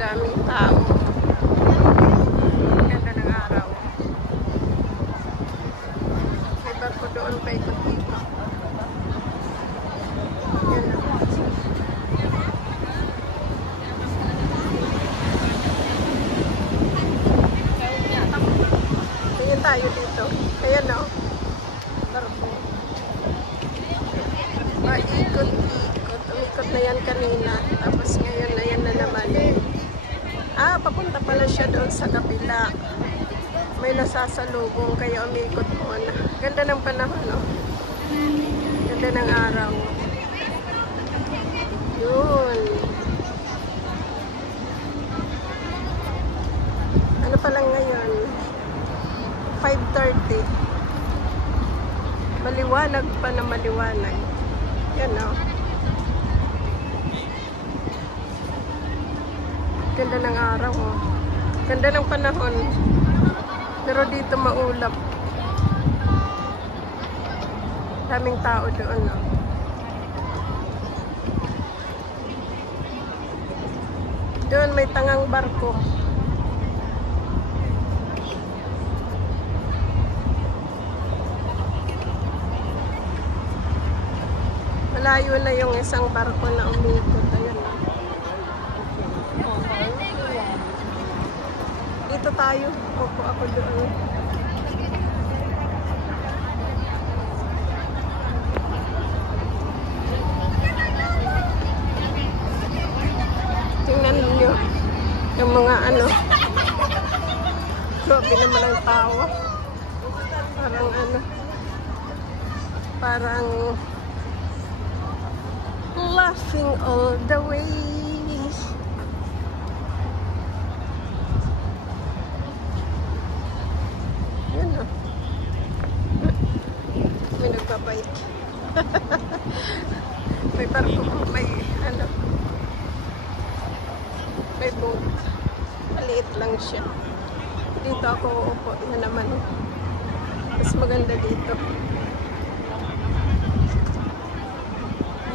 daming tao. Ganda ng araw. May barko doon pa ikot-ikot. Yan na. Ayan tayo dito. Ayan o. Barko. Paikot-ikot. Umikot na yan kanina. Tapos ngayon na yan na naman. Papunta pala siya doon sa kabila. May nasasalubong kaya umikot muna. Ganda ng panahon, no? Ganda ng araw. Yun. Ano pa lang ngayon? 5:30. Maliwanag pa na maliwanag. Yan, no? Ganda ng araw, oh. Ganda ng panahon. Pero dito maulap. Daming tao doon, oh. Doon may tangang barko. Malayo na yung isang barko na umikot. Ayun, oh. Dito tayo. Opo ako doon. Tingnan niyo yung mga ano. Grabe naman ang tawa. Parang ano. Parang laughing all the way. May nagbabike. May barko, may ano, may boat. Maliit lang siya. Dito ako uupo na naman. Mas maganda dito.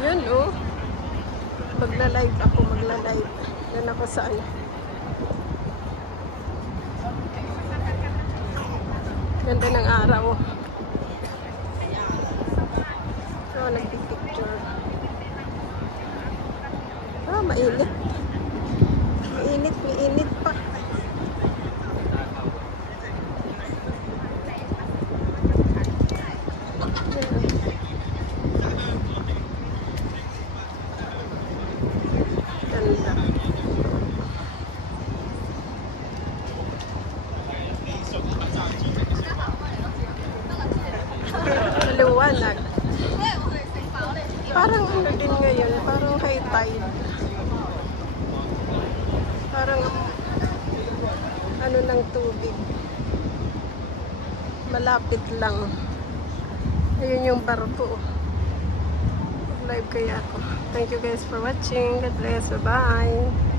Yun, oh. Magla-live ako, magla-live. Yan ako sa ano. Ganda ng araw. So, nagpipicture. Mainit. Mainit pa. Ganda. Maliwanag. Parang ano din ngayon, parang high tide. Parang ano ng tubig. Malapit lang. Ayun yung barko. Live kaya ako. Thank you guys for watching. God bless. Bye-bye.